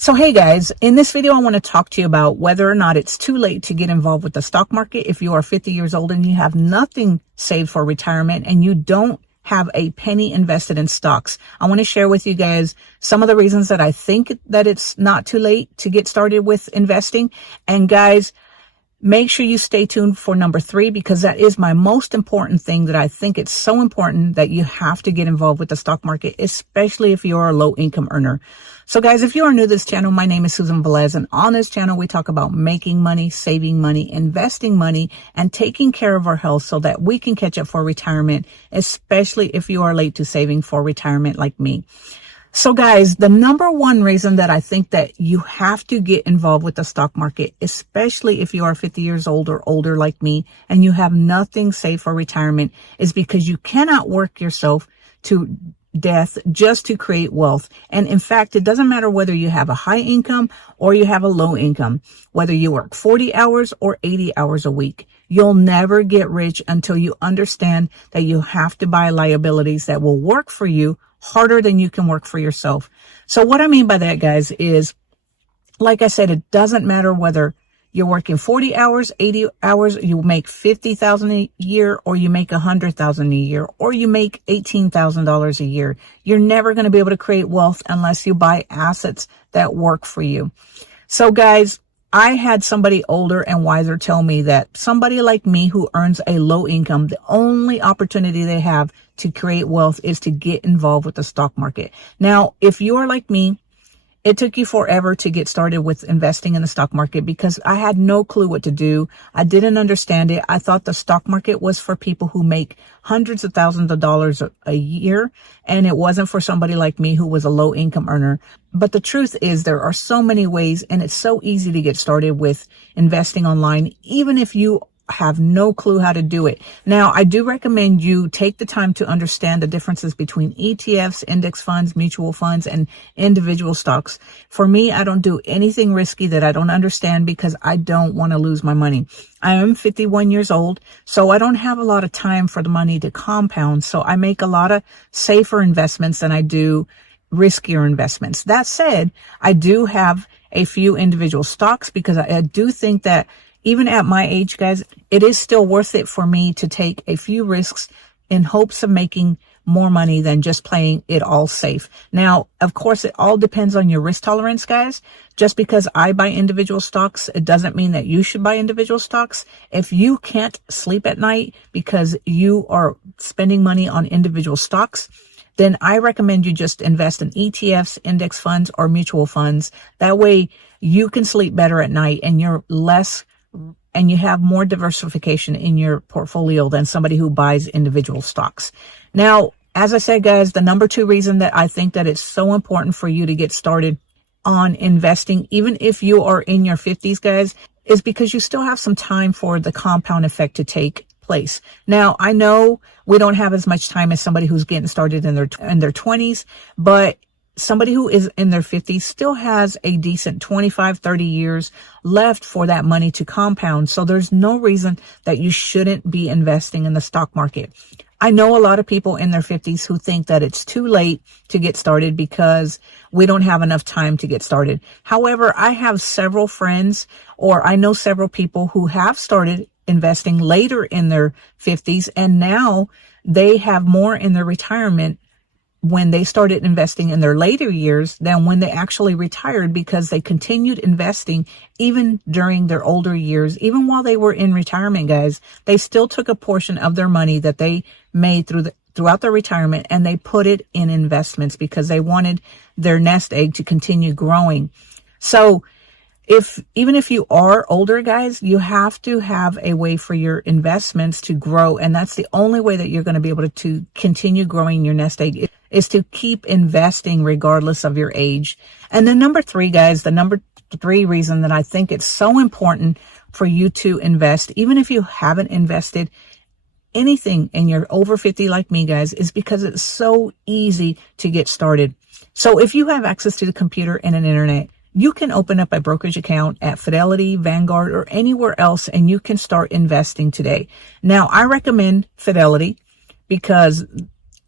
So hey guys, in this video I want to talk to you about whether or not it's too late to get involved with the stock market if you are 50 years old and you have nothing saved for retirement and you don't have a penny invested in stocks. I want to share with you guys some of the reasons that I think that it's not too late to get started with investing. And guys, make sure you stay tuned for number 3, because that is my most important thing, that I think it's so important that you have to get involved with the stock market, especially if you're a low income earner. So guys, if you are new to this channel, my name is Susan Velez, and on this channel, we talk about making money, saving money, investing money, and taking care of our health so that we can catch up for retirement, especially if you are late to saving for retirement like me. So guys, the number one reason that I think that you have to get involved with the stock market, especially if you are 50 years old or older like me and you have nothing saved for retirement, is because you cannot work yourself to death just to create wealth. And in fact, it doesn't matter whether you have a high income or you have a low income, whether you work 40 hours or 80 hours a week. You'll never get rich until you understand that you have to buy liabilities that will work for you harder than you can work for yourself. So what I mean by that, guys, is, like I said, it doesn't matter whether you're working 40 hours, 80 hours, you make $50,000 a year, or you make $100,000 a year, or you make $18,000 a year. You're never going to be able to create wealth unless you buy assets that work for you. So guys, I had somebody older and wiser tell me that somebody like me who earns a low income, the only opportunity they have to create wealth is to get involved with the stock market. Now, if you are like me, it took you forever to get started with investing in the stock market because I had no clue what to do. I didn't understand it. I thought the stock market was for people who make hundreds of thousands of dollars a year, and it wasn't for somebody like me who was a low income earner. But the truth is there are so many ways, and it's so easy to get started with investing online, even if you have no clue how to do it. Now, I do recommend you take the time to understand the differences between ETFs, index funds, mutual funds, and individual stocks. For me, I don't do anything risky that I don't understand because I don't want to lose my money. I am 51 years old, so I don't have a lot of time for the money to compound. So I make a lot of safer investments than I do riskier investments. That said, I do have a few individual stocks because I do think that even at my age, guys, it is still worth it for me to take a few risks in hopes of making more money than just playing it all safe. Now, of course, it all depends on your risk tolerance, guys. Just because I buy individual stocks, it doesn't mean that you should buy individual stocks. If you can't sleep at night because you are spending money on individual stocks, then I recommend you just invest in ETFs, index funds, or mutual funds. That way you can sleep better at night and you have more diversification in your portfolio than somebody who buys individual stocks. Now, as I said, guys, the number 2 reason that I think that it's so important for you to get started on investing, even if you are in your 50s, guys, is because you still have some time for the compound effect to take place. Now, I know we don't have as much time as somebody who's getting started in their 20s, but somebody who is in their 50s still has a decent 25, 30 years left for that money to compound. So there's no reason that you shouldn't be investing in the stock market. I know a lot of people in their 50s who think that it's too late to get started because we don't have enough time to get started. However, I have several friends, or I know several people who have started investing later in their 50s, and now they have more in their retirement when they started investing in their later years than when they actually retired, because they continued investing even during their older years. Even while they were in retirement, guys, they still took a portion of their money that they made throughout their retirement and they put it in investments because they wanted their nest egg to continue growing. So even if you are older, guys, you have to have a way for your investments to grow. And that's the only way that you're going to be able to continue growing your nest egg, is to keep investing regardless of your age. And then number 3, guys, the number 3 reason that I think it's so important for you to invest, even if you haven't invested anything and you're over 50 like me, guys, is because it's so easy to get started. So if you have access to the computer and an internet, you can open up a brokerage account at Fidelity, Vanguard, or anywhere else, and you can start investing today. Now, I recommend Fidelity because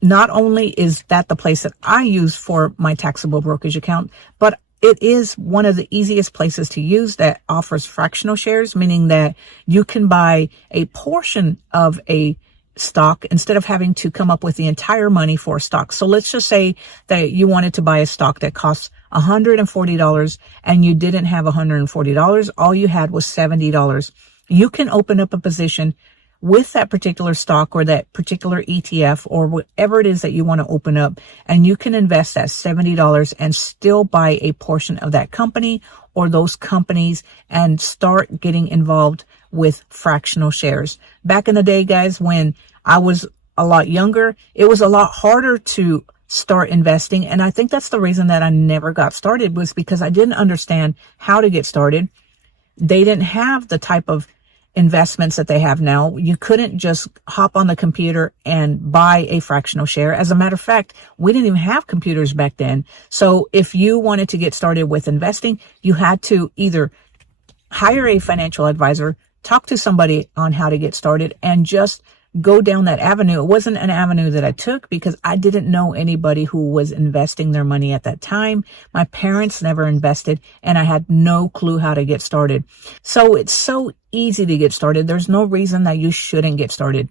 not only is that the place that I use for my taxable brokerage account, but it is one of the easiest places to use that offers fractional shares, meaning that you can buy a portion of a stock instead of having to come up with the entire money for a stock. So let's just say that you wanted to buy a stock that costs $140 and you didn't have $140. All you had was $70. You can open up a position with that particular stock or that particular ETF or whatever it is that you want to open up, and you can invest that $70 and still buy a portion of that company or those companies and start getting involved with fractional shares. Back in the day, guys, when I was a lot younger, it was a lot harder to start investing. And I think that's the reason that I never got started, was because I didn't understand how to get started. They didn't have the type of investments that they have now. You couldn't just hop on the computer and buy a fractional share. As a matter of fact, we didn't even have computers back then. So if you wanted to get started with investing, you had to either hire a financial advisor, talk to somebody on how to get started, and just go down that avenue. It wasn't an avenue that I took because I didn't know anybody who was investing their money at that time. My parents never invested and I had no clue how to get started. So it's so easy to get started. There's no reason that you shouldn't get started.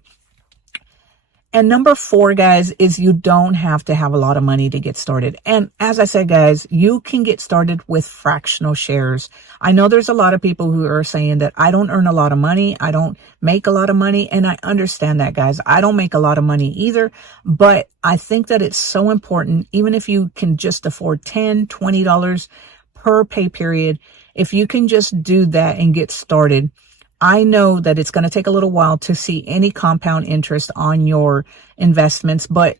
And number 4, guys, is you don't have to have a lot of money to get started. And as I said, guys, you can get started with fractional shares. I know there's a lot of people who are saying that I don't earn a lot of money. I don't make a lot of money. And I understand that, guys. I don't make a lot of money either. But I think that it's so important, even if you can just afford $10, $20 per pay period, if you can just do that and get started. I know that it's going to take a little while to see any compound interest on your investments, but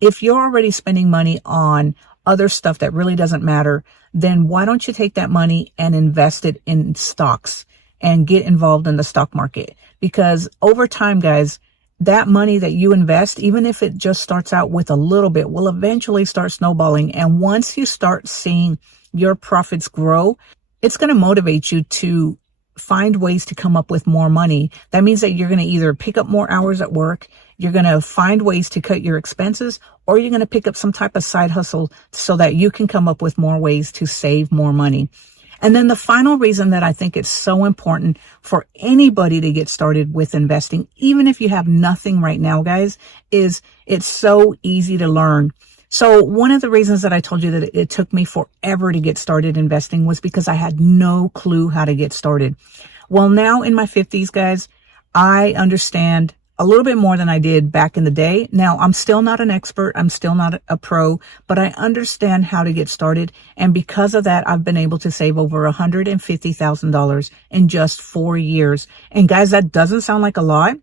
if you're already spending money on other stuff that really doesn't matter, then why don't you take that money and invest it in stocks and get involved in the stock market? Because over time, guys, that money that you invest, even if it just starts out with a little bit, will eventually start snowballing. And once you start seeing your profits grow, it's going to motivate you to find ways to come up with more money. That means that you're going to either pick up more hours at work, you're going to find ways to cut your expenses, or you're going to pick up some type of side hustle so that you can come up with more ways to save more money. And then the final reason that I think it's so important for anybody to get started with investing, even if you have nothing right now, guys, is it's so easy to learn. So one of the reasons that I told you that it took me forever to get started investing was because I had no clue how to get started. Well, now in my 50s, guys, I understand a little bit more than I did back in the day. Now, I'm still not an expert. I'm still not a pro, but I understand how to get started. And because of that, I've been able to save over $150,000 in just 4 years. And guys, that doesn't sound like a lot.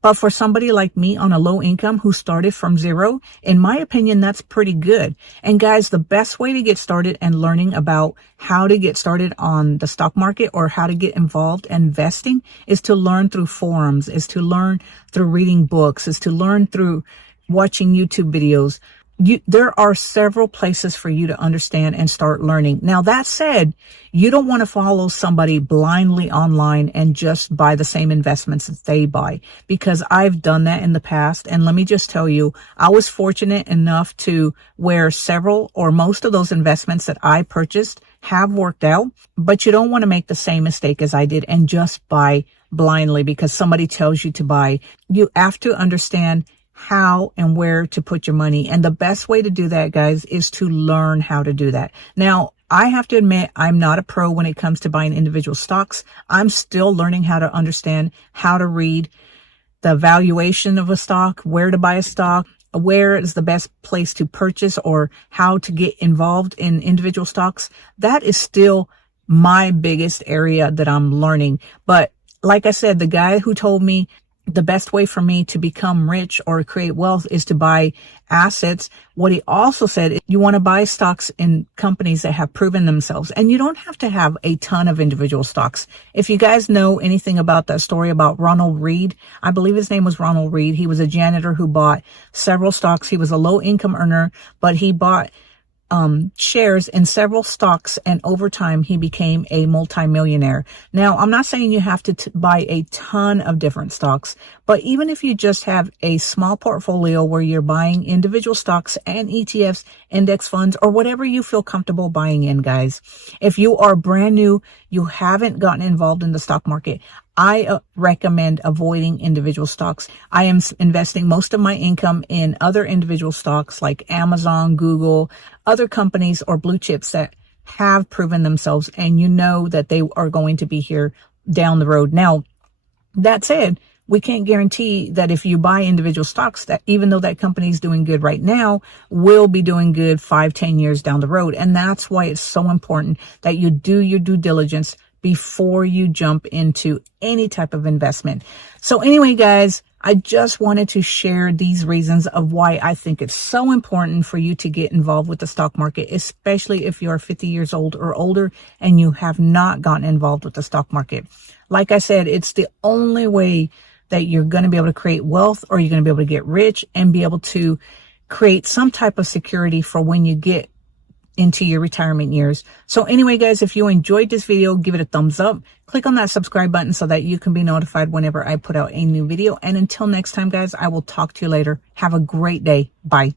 But for somebody like me on a low income who started from zero, in my opinion, that's pretty good. And guys, the best way to get started and learning about how to get started on the stock market or how to get involved in investing is to learn through forums, is to learn through reading books, is to learn through watching YouTube videos. There are several places for you to understand and start learning. Now, that said, you don't want to follow somebody blindly online and just buy the same investments that they buy, because I've done that in the past. And let me just tell you, I was fortunate enough to where several or most of those investments that I purchased have worked out, but you don't want to make the same mistake as I did and just buy blindly because somebody tells you to buy. You have to understand how and where to put your money. And the best way to do that, guys, is to learn how to do that. Now, I have to admit, I'm not a pro when it comes to buying individual stocks. I'm still learning how to understand how to read the valuation of a stock, where to buy a stock, where is the best place to purchase, or how to get involved in individual stocks. That is still my biggest area that I'm learning. But like I said, the guy who told me the best way for me to become rich or create wealth is to buy assets. What he also said is you want to buy stocks in companies that have proven themselves. And you don't have to have a ton of individual stocks. If you guys know anything about that story about Ronald Reed, I believe his name was Ronald Reed. He was a janitor who bought several stocks. He was a low income earner, but he bought shares in several stocks, and over time he became a multimillionaire. Now, I'm not saying you have to buy a ton of different stocks, but even if you just have a small portfolio where you're buying individual stocks and ETFs, index funds, or whatever you feel comfortable buying in, guys. If you are brand new, you haven't gotten involved in the stock market, I recommend avoiding individual stocks. I am investing most of my income in other individual stocks like Amazon, Google, other companies or blue chips that have proven themselves, and you know that they are going to be here down the road. Now, that said, we can't guarantee that if you buy individual stocks, that even though that company is doing good right now, will be doing good 5-10 years down the road. And that's why it's so important that you do your due diligence before you jump into any type of investment. So anyway, guys, I just wanted to share these reasons of why I think it's so important for you to get involved with the stock market, especially if you are 50 years old or older and you have not gotten involved with the stock market. Like I said, it's the only way that you're going to be able to create wealth, or you're going to be able to get rich and be able to create some type of security for when you get into your retirement years. So anyway, guys, if you enjoyed this video, give it a thumbs up. Click on that subscribe button so that you can be notified whenever I put out a new video. And until next time, guys, I will talk to you later. Have a great day. Bye.